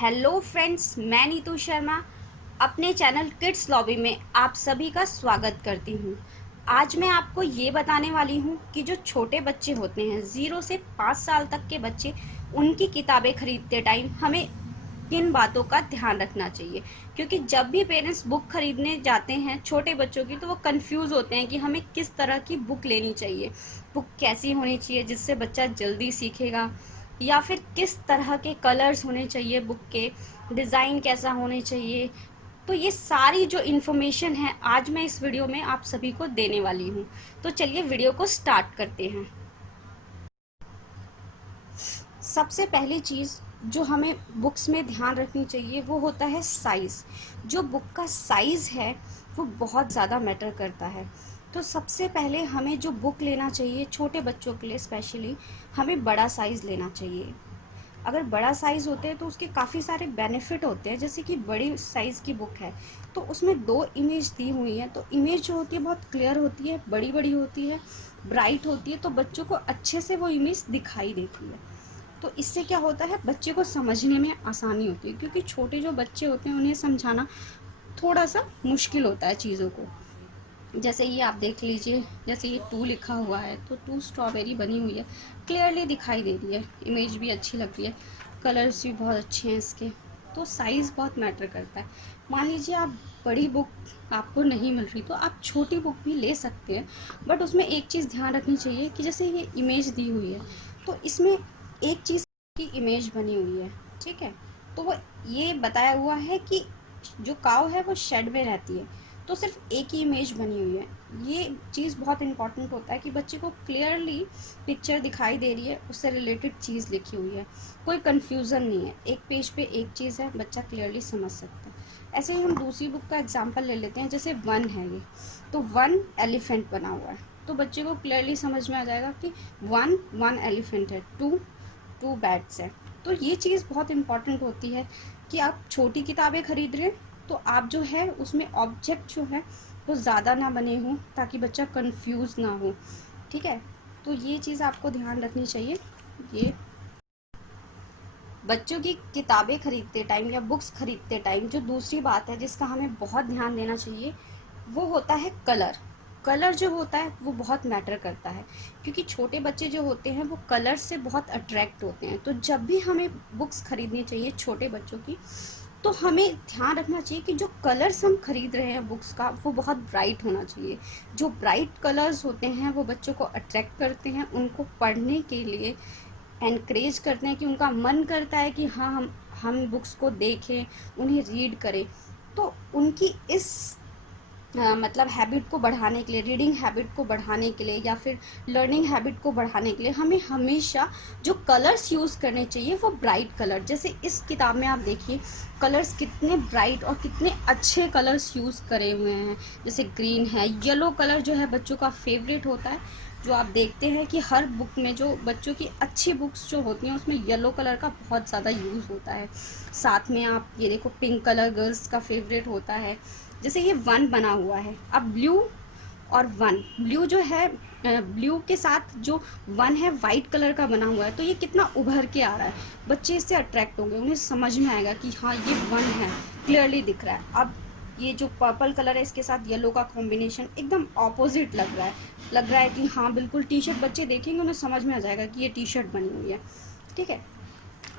Hello friends, मैं नीतू शर्मा अपने channel kids lobby में आप सभी का स्वागत करती हूँ। आज मैं आपको ये बताने वाली हूँ कि जो छोटे बच्चे होते हैं 0 से 5 साल तक के बच्चे, उनकी किताबें खरीदते टाइम हमें किन बातों का ध्यान रखना चाहिए। क्योंकि जब भी पेरेंट्स बुक खरीदने जाते हैं छोटे बच्चों की, तो वो कंफ्यूज होते हैं कि हमें किस तरह की बुक लेनी चाहिए, बुक कैसी होनी चाहिए जिससे बच्चा जल्दी सीखेगा, या फिर किस तरह के कलर्स होने चाहिए बुक के, डिज़ाइन कैसा होने चाहिए। तो ये सारी जो इन्फॉर्मेशन है आज मैं इस वीडियो में आप सभी को देने वाली हूँ। तो चलिए वीडियो को स्टार्ट करते हैं। सबसे पहली चीज़ जो हमें बुक्स में ध्यान रखनी चाहिए वो होता है साइज़। जो बुक का साइज़ है वो बहुत ज़्यादा मैटर करता है। तो सबसे पहले हमें जो बुक लेना चाहिए छोटे बच्चों के लिए स्पेशली, हमें बड़ा साइज़ लेना चाहिए। अगर बड़ा साइज़ होते हैं तो उसके काफ़ी सारे बेनिफिट होते हैं। जैसे कि बड़ी साइज़ की बुक है तो उसमें 2 इमेज दी हुई हैं, तो इमेज जो होती है बहुत क्लियर होती है, बड़ी बड़ी होती है, ब्राइट होती है, तो बच्चों को अच्छे से वो इमेज दिखाई देती है। तो इससे क्या होता है, बच्चे को समझने में आसानी होती है। क्योंकि छोटे जो बच्चे होते हैं उन्हें समझाना थोड़ा सा मुश्किल होता है चीज़ों को। जैसे ये आप देख लीजिए, जैसे ये 2 लिखा हुआ है तो 2 स्ट्रॉबेरी बनी हुई है, क्लियरली दिखाई दे रही है, इमेज भी अच्छी लग रही है, कलर्स भी बहुत अच्छे हैं इसके। तो साइज़ बहुत मैटर करता है। मान लीजिए आप बड़ी बुक आपको नहीं मिल रही तो आप छोटी बुक भी ले सकते हैं, बट उसमें एक चीज़ ध्यान रखनी चाहिए कि जैसे ये इमेज दी हुई है तो इसमें एक चीज़ की इमेज बनी हुई है, ठीक है। तो वो ये बताया हुआ है कि जो काऊ है वो शेड में रहती है, तो सिर्फ एक ही इमेज बनी हुई है। ये चीज़ बहुत इंपॉर्टेंट होता है कि बच्चे को क्लियरली पिक्चर दिखाई दे रही है, उससे रिलेटेड चीज़ लिखी हुई है, कोई कन्फ्यूज़न नहीं है, एक पेज पे एक चीज़ है, बच्चा क्लियरली समझ सकता है। ऐसे ही हम दूसरी बुक का एग्जाम्पल ले लेते हैं। जैसे 1 है ये, तो 1 एलिफेंट बना हुआ है, तो बच्चे को क्लियरली समझ में आ जाएगा कि 1 एलिफेंट है, 2 बैट्स है। तो ये चीज़ बहुत इंपॉर्टेंट होती है कि आप छोटी किताबें खरीद रहे हैं तो आप जो है उसमें ऑब्जेक्ट जो है वो ज़्यादा ना बने हों, ताकि बच्चा कंफ्यूज ना हो, ठीक है। तो ये चीज़ आपको ध्यान रखनी चाहिए। ये बच्चों की किताबें खरीदते टाइम या बुक्स खरीदते टाइम जो दूसरी बात है जिसका हमें बहुत ध्यान देना चाहिए वो होता है कलर। कलर जो होता है वो बहुत मैटर करता है, क्योंकि छोटे बच्चे जो होते हैं वो कलर से बहुत अट्रैक्ट होते हैं। तो जब भी हमें बुक्स खरीदनी चाहिए छोटे बच्चों की, तो हमें ध्यान रखना चाहिए कि जो कलर्स हम खरीद रहे हैं बुक्स का वो बहुत ब्राइट होना चाहिए। जो ब्राइट कलर्स होते हैं वो बच्चों को अट्रैक्ट करते हैं, उनको पढ़ने के लिए एनकरेज करते हैं, कि उनका मन करता है कि हाँ हम बुक्स को देखें, उन्हें रीड करें। तो उनकी इस मतलब हैबिट को बढ़ाने के लिए, रीडिंग हैबिट को बढ़ाने के लिए या फिर लर्निंग हैबिट को बढ़ाने के लिए हमें हमेशा जो कलर्स यूज़ करने चाहिए वो ब्राइट कलर। जैसे इस किताब में आप देखिए कलर्स कितने ब्राइट और कितने अच्छे कलर्स यूज़ करे हुए हैं। जैसे ग्रीन है, येलो कलर जो है बच्चों का फेवरेट होता है। जो आप देखते हैं कि हर बुक में, जो बच्चों की अच्छी बुक्स जो होती हैं उसमें येलो कलर का बहुत ज़्यादा यूज़ होता है। साथ में आप ये देखो पिंक कलर गर्ल्स का फेवरेट होता है। जैसे ये 1 बना हुआ है, अब ब्लू और 1, ब्लू जो है ब्लू के साथ जो 1 है वाइट कलर का बना हुआ है, तो ये कितना उभर के आ रहा है, बच्चे इससे अट्रैक्ट होंगे, उन्हें समझ में आएगा कि हाँ ये 1 है, क्लियरली दिख रहा है। अब ये जो पर्पल कलर है इसके साथ येलो का कॉम्बिनेशन एकदम ऑपोजिट लग रहा है कि हाँ बिल्कुल टी शर्ट, बच्चे देखेंगे उन्हें समझ में आ जाएगा कि ये टी शर्ट बनी हुई है, ठीक है।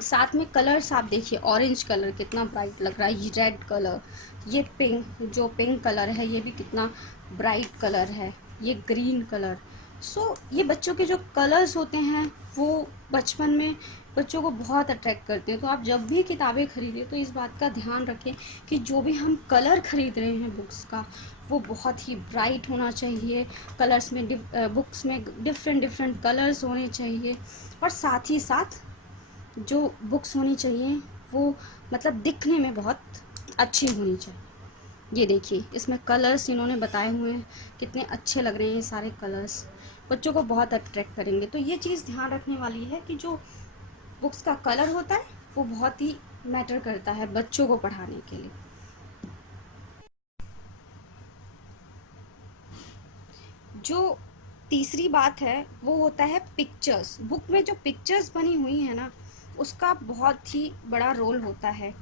साथ में कलर्स आप देखिए, ऑरेंज कलर कितना ब्राइट लग रहा है, ये रेड कलर, ये पिंक, जो पिंक कलर है ये भी कितना ब्राइट कलर है, ये ग्रीन कलर। सो ये बच्चों के जो कलर्स होते हैं वो बचपन में बच्चों को बहुत अट्रैक्ट करते हैं। तो आप जब भी किताबें खरीदें तो इस बात का ध्यान रखें कि जो भी हम कलर खरीद रहे हैं बुक्स का वो बहुत ही ब्राइट होना चाहिए। कलर्स में बुक्स में डिफरेंट डिफरेंट कलर्स होने चाहिए, और साथ ही साथ जो बुक्स होनी चाहिए वो मतलब दिखने में बहुत अच्छी होनी चाहिए। ये देखिए इसमें कलर्स इन्होंने बताए हुए हैं, कितने अच्छे लग रहे हैं ये सारे कलर्स, बच्चों को बहुत अट्रैक्ट करेंगे। तो ये चीज़ ध्यान रखने वाली है कि जो बुक्स का कलर होता है वो बहुत ही मैटर करता है बच्चों को पढ़ाने के लिए। जो तीसरी बात है वो होता है पिक्चर्स। बुक में जो पिक्चर्स बनी हुई है ना, उसका बहुत ही बड़ा रोल होता है।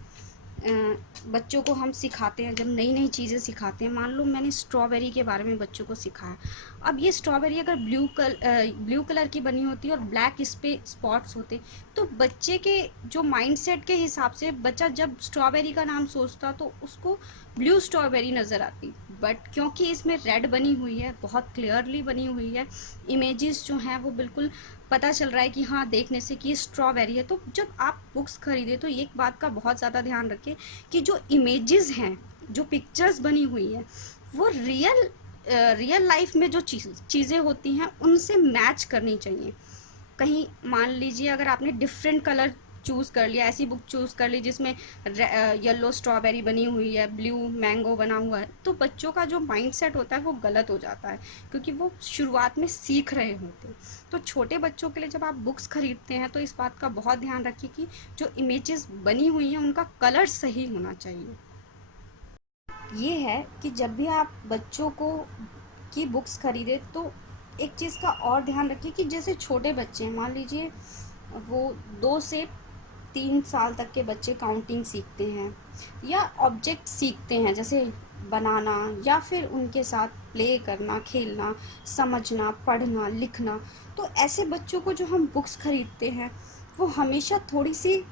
बच्चों को हम सिखाते हैं, जब नई नई चीज़ें सिखाते हैं, मान लो मैंने स्ट्रॉबेरी के बारे में बच्चों को सिखाया। अब ये स्ट्रॉबेरी अगर ब्लू कलर की बनी होती और ब्लैक इस पे स्पॉट्स होते, तो बच्चे के जो माइंडसेट के हिसाब से बच्चा जब स्ट्रॉबेरी का नाम सोचता तो उसको ब्लू स्ट्रॉबेरी नज़र आती। बट क्योंकि इसमें रेड बनी हुई है, बहुत क्लियरली बनी हुई है, इमेजेस जो हैं वो बिल्कुल पता चल रहा है कि हाँ देखने से कि ये स्ट्रॉबेरी है। तो जब आप बुक्स खरीदे तो एक बात का बहुत ज़्यादा ध्यान रखें कि जो इमेजेस हैं, जो पिक्चर्स बनी हुई हैं, वो रियल लाइफ में जो चीज़ें होती हैं उनसे मैच करनी चाहिए। कहीं मान लीजिए अगर आपने डिफरेंट कलर चूज़ कर लिया, ऐसी बुक चूज़ कर ली जिसमें येलो स्ट्रॉबेरी बनी हुई है, ब्लू मैंगो बना हुआ है, तो बच्चों का जो माइंडसेट होता है वो गलत हो जाता है, क्योंकि वो शुरुआत में सीख रहे होते हैं। तो छोटे बच्चों के लिए जब आप बुक्स खरीदते हैं तो इस बात का बहुत ध्यान रखिए कि जो इमेजेस बनी हुई हैं उनका कलर सही होना चाहिए। ये है कि जब भी आप बच्चों को की बुक्स खरीदे तो एक चीज़ का और ध्यान रखिए कि जैसे छोटे बच्चे हैं, मान लीजिए वो 2 से 3 साल तक के बच्चे काउंटिंग सीखते हैं या ऑब्जेक्ट सीखते हैं, जैसे बनाना या फिर उनके साथ प्ले करना, खेलना, समझना, पढ़ना, लिखना। तो ऐसे बच्चों को जो हम बुक्स खरीदते हैं वो हमेशा थोड़ी सी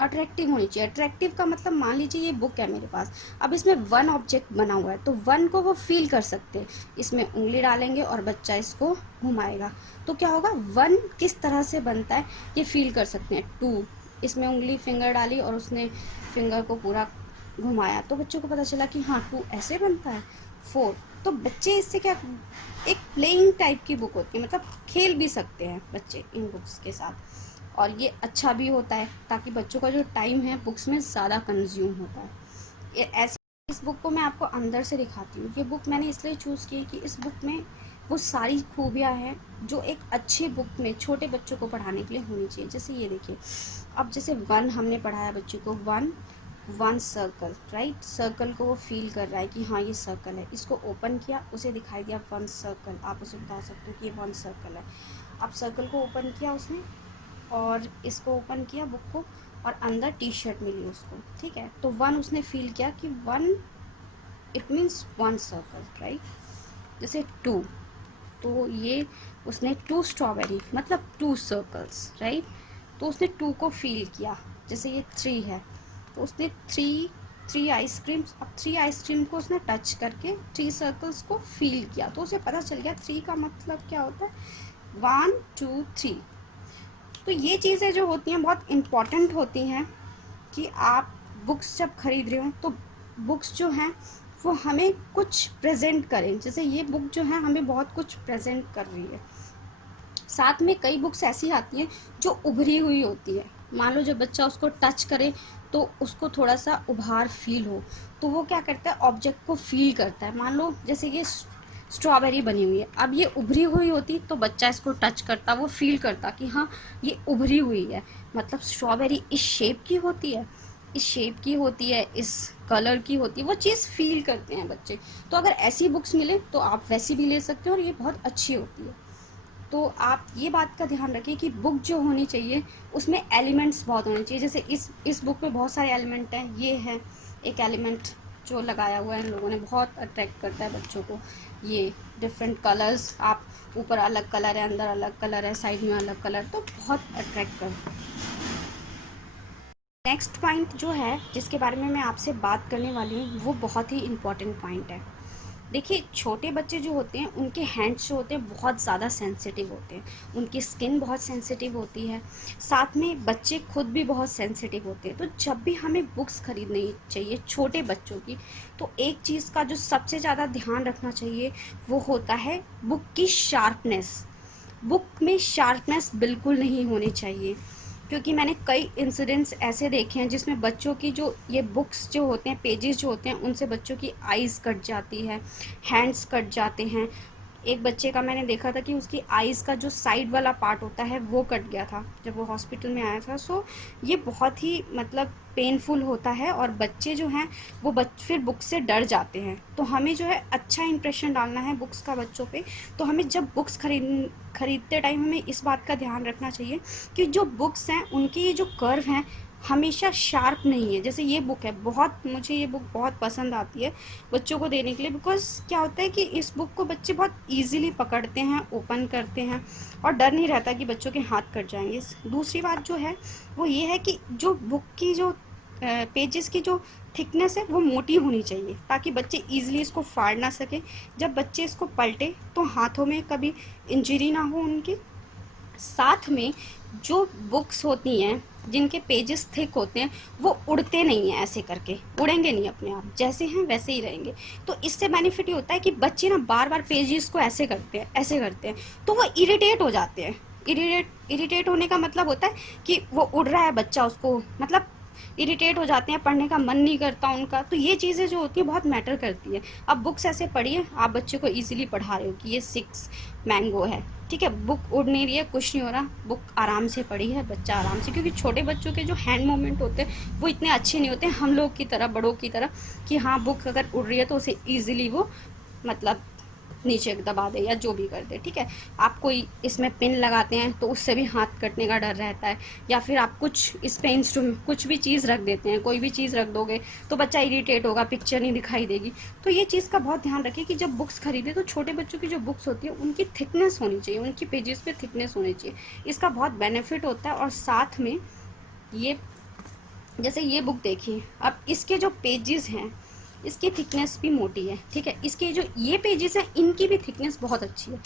अट्रैक्टिव होनी चाहिए। अट्रैक्टिव का मतलब मान लीजिए ये बुक है मेरे पास, अब इसमें वन ऑब्जेक्ट बना हुआ है तो वन को वो फील कर सकते हैं। इसमें उंगली डालेंगे और बच्चा इसको घुमाएगा तो क्या होगा, वन किस तरह से बनता है ये फील कर सकते हैं। टू, इसमें उंगली फिंगर डाली और उसने फिंगर को पूरा घुमाया तो बच्चों को पता चला कि हाँ टू ऐसे बनता है। फोर, तो बच्चे इससे क्या, एक प्लेइंग टाइप की बुक होती है, मतलब खेल भी सकते हैं बच्चे इन बुक्स के साथ, और ये अच्छा भी होता है ताकि बच्चों का जो टाइम है बुक्स में ज़्यादा कंज्यूम होता है। ये ऐसे, इस बुक को मैं आपको अंदर से दिखाती हूँ। ये बुक मैंने इसलिए चूज़ की कि इस बुक में वो सारी खूबियाँ हैं जो एक अच्छे बुक में छोटे बच्चों को पढ़ाने के लिए होनी चाहिए। जैसे ये देखिए, अब जैसे वन हमने पढ़ाया बच्चों को, one one circle, right, circle को वो फील कर रहा है कि हाँ ये सर्कल है, इसको ओपन किया, उसे दिखाई दिया वन सर्कल, आप उसे बता सकते हो कि ये वन सर्कल है। अब सर्कल को ओपन किया उसने और इसको ओपन किया बुक को, और अंदर टी शर्ट मिली उसको, ठीक है, तो वन उसने फील किया कि one it means one circle, right. जैसे टू, तो ये उसने टू स्ट्रॉबेरी मतलब टू सर्कल्स, राइट, तो उसने टू को फील किया। जैसे ये थ्री है तो उसने थ्री थ्री आइसक्रीम्स, अब थ्री आइसक्रीम को उसने टच करके थ्री सर्कल्स को फील किया तो उसे पता चल गया थ्री का मतलब क्या होता है, 1 2 3। तो ये चीज़ें जो होती हैं बहुत इम्पॉर्टेंट होती हैं कि आप बुक्स जब खरीद रहे हो तो बुक्स जो हैं वो हमें कुछ प्रेजेंट करें। जैसे ये बुक जो है हमें बहुत कुछ प्रेजेंट कर रही है। साथ में कई बुक्स ऐसी आती हैं जो उभरी हुई होती है, मान लो जब बच्चा उसको टच करे तो उसको थोड़ा सा उभार फील हो, तो वो क्या करता है, ऑब्जेक्ट को फील करता है। मान लो जैसे ये स्ट्रॉबेरी बनी हुई है, अब ये उभरी हुई होती तो बच्चा इसको टच करता, वो फील करता कि हाँ ये उभरी हुई है, मतलब स्ट्रॉबेरी इस शेप की होती है, इस शेप की होती है, इस कलर की होती है, वो चीज़ फील करते हैं बच्चे। तो अगर ऐसी बुक्स मिले तो आप वैसी भी ले सकते हो और ये बहुत अच्छी होती है। तो आप ये बात का ध्यान रखिए कि बुक जो होनी चाहिए उसमें एलिमेंट्स बहुत होने चाहिए। जैसे इस बुक में बहुत सारे एलिमेंट हैं, ये है एक एलिमेंट जो लगाया हुआ है इन लोगों ने, बहुत अट्रैक्ट करता है बच्चों को। ये डिफरेंट कलर्स, आप ऊपर अलग कलर है, अंदर अलग कलर है, साइड में अलग कलर, तो बहुत अट्रैक्ट करता है। नेक्स्ट पॉइंट जो है जिसके बारे में मैं आपसे बात करने वाली हूँ वो बहुत ही इम्पॉर्टेंट पॉइंट है। देखिए छोटे बच्चे जो होते हैं उनके हैंड्स जो होते हैं बहुत ज़्यादा सेंसिटिव होते हैं, उनकी स्किन बहुत सेंसिटिव होती है, साथ में बच्चे खुद भी बहुत सेंसिटिव होते हैं। तो जब भी हमें बुक्स खरीदनी चाहिए छोटे बच्चों की, तो एक चीज़ का जो सबसे ज़्यादा ध्यान रखना चाहिए वो होता है बुक की शार्पनेस। बुक में शार्पनेस बिल्कुल नहीं होनी चाहिए, क्योंकि मैंने कई इंसिडेंट्स ऐसे देखे हैं जिसमें बच्चों की जो ये बुक्स जो होते हैं, पेजेस जो होते हैं, उनसे बच्चों की आइज़ कट जाती है, हैंड्स कट जाते हैं। एक बच्चे का मैंने देखा था कि उसकी आइज़ का जो साइड वाला पार्ट होता है वो कट गया था जब वो हॉस्पिटल में आया था। सो ये बहुत ही मतलब पेनफुल होता है और बच्चे जो हैं वो फिर बुक से डर जाते हैं। तो हमें जो है अच्छा इंप्रेशन डालना है बुक्स का बच्चों पे। तो हमें जब बुक्स खरीदते टाइम हमें इस बात का ध्यान रखना चाहिए कि जो बुक्स हैं उनके ये जो कर्व हैं हमेशा शार्प नहीं है। जैसे ये बुक है, बहुत मुझे ये बुक बहुत पसंद आती है बच्चों को देने के लिए, बिकॉज़ क्या होता है कि इस बुक को बच्चे बहुत ईज़िली पकड़ते हैं, ओपन करते हैं और डर नहीं रहता कि बच्चों के हाथ कट जाएँगे। दूसरी बात जो है वो ये है कि जो बुक की जो पेजेस की जो थिकनेस है वो मोटी होनी चाहिए ताकि बच्चे ईज़िली इसको फाड़ ना सकें। जब बच्चे इसको पलटे तो हाथों में कभी इंजरी ना हो उनके। साथ में जो बुक्स होती हैं जिनके पेजेस थिक होते हैं वो उड़ते नहीं हैं, ऐसे करके उड़ेंगे नहीं, अपने आप जैसे हैं वैसे ही रहेंगे। तो इससे बेनिफिट ये होता है कि बच्चे ना बार बार पेजेस को ऐसे करते हैं, ऐसे करते हैं, तो वो इरिटेट हो जाते हैं। इरिटेट होने का मतलब होता है कि वो उड़ रहा है बच्चा, उसको मतलब इरिटेट हो जाते हैं, पढ़ने का मन नहीं करता उनका। तो ये चीज़ें जो होती है बहुत मैटर करती है। अब बुक्स ऐसे पढ़िए, आप बच्चे को इजीली पढ़ा रहे हो कि ये 6 मैंगो है, ठीक है, बुक उड़ नहीं रही है, कुछ नहीं हो रहा, बुक आराम से पढ़ी है बच्चा आराम से। क्योंकि छोटे बच्चों के जो हैंड मूवमेंट होते हैं वो इतने अच्छे नहीं होते हम लोग की तरह, बड़ों की तरह, कि हाँ बुक अगर उड़ रही है तो उसे ईजिली वो मतलब नीचे दबा दे या जो भी कर दे, ठीक है। आप कोई इसमें पिन लगाते हैं तो उससे भी हाथ कटने का डर रहता है, या फिर आप कुछ इस पे इंस्ट्रूमेंट कुछ भी चीज़ रख देते हैं, कोई भी चीज़ रख दोगे तो बच्चा इरिटेट होगा, पिक्चर नहीं दिखाई देगी। तो ये चीज़ का बहुत ध्यान रखिए कि जब बुक्स खरीदे तो छोटे बच्चों की जो बुक्स होती है उनकी थिकनेस होनी चाहिए, उनकी पेजेस पे थिकनेस होनी चाहिए। इसका बहुत बेनिफिट होता है। और साथ में ये, जैसे ये बुक देखिए, अब इसके जो पेजेस हैं इसकी थिकनेस भी मोटी है, ठीक है। इसके जो ये पेजेस हैं इनकी भी थिकनेस बहुत अच्छी है।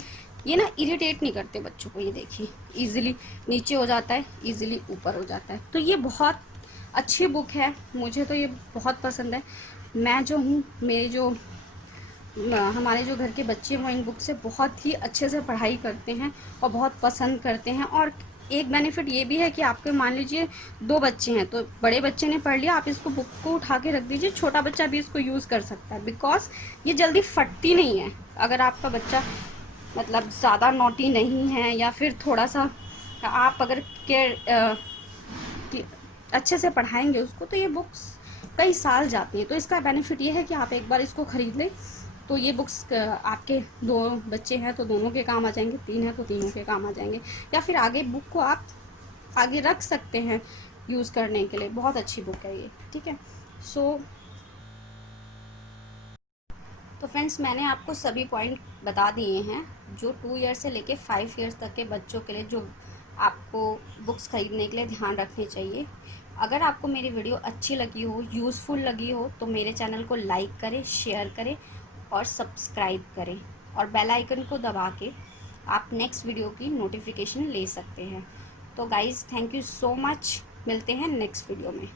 ये ना इरिटेट नहीं करते बच्चों को, ये देखिए इजीली नीचे हो जाता है, इजीली ऊपर हो जाता है। तो ये बहुत अच्छी बुक है, मुझे तो ये बहुत पसंद है। मैं जो हूँ, मेरे जो हमारे जो घर के बच्चे हैं वो इन बुक से बहुत ही अच्छे से पढ़ाई करते हैं और बहुत पसंद करते हैं। और एक बेनिफिट ये भी है कि आपके मान लीजिए 2 बच्चे हैं तो बड़े बच्चे ने पढ़ लिया, आप इसको बुक को उठा के रख दीजिए, छोटा बच्चा भी इसको यूज़ कर सकता है, बिकॉज ये जल्दी फटती नहीं है। अगर आपका बच्चा मतलब ज़्यादा नॉटी नहीं है या फिर थोड़ा सा आप अगर केयर अच्छे से पढ़ाएंगे उसको तो ये बुक्स कई साल जाती हैं। तो इसका बेनिफिट ये है कि आप एक बार इसको ख़रीद लें तो ये बुक्स आपके 2 बच्चे हैं तो दोनों के काम आ जाएंगे, 3 हैं तो तीनों के काम आ जाएंगे, या फिर आगे बुक को आप आगे रख सकते हैं यूज़ करने के लिए। बहुत अच्छी बुक है ये, ठीक है। सो तो फ्रेंड्स, मैंने आपको सभी पॉइंट बता दिए हैं जो 2 ईयर से लेके 5 ईयर्स तक के बच्चों के लिए जो आपको बुक्स ख़रीदने के लिए ध्यान रखने चाहिए। अगर आपको मेरी वीडियो अच्छी लगी हो, यूज़फुल लगी हो, तो मेरे चैनल को लाइक करें, शेयर करें और सब्सक्राइब करें, और बेल आइकन को दबा के आप नेक्स्ट वीडियो की नोटिफिकेशन ले सकते हैं। तो guys, thank you so much, मिलते हैं नेक्स्ट वीडियो में।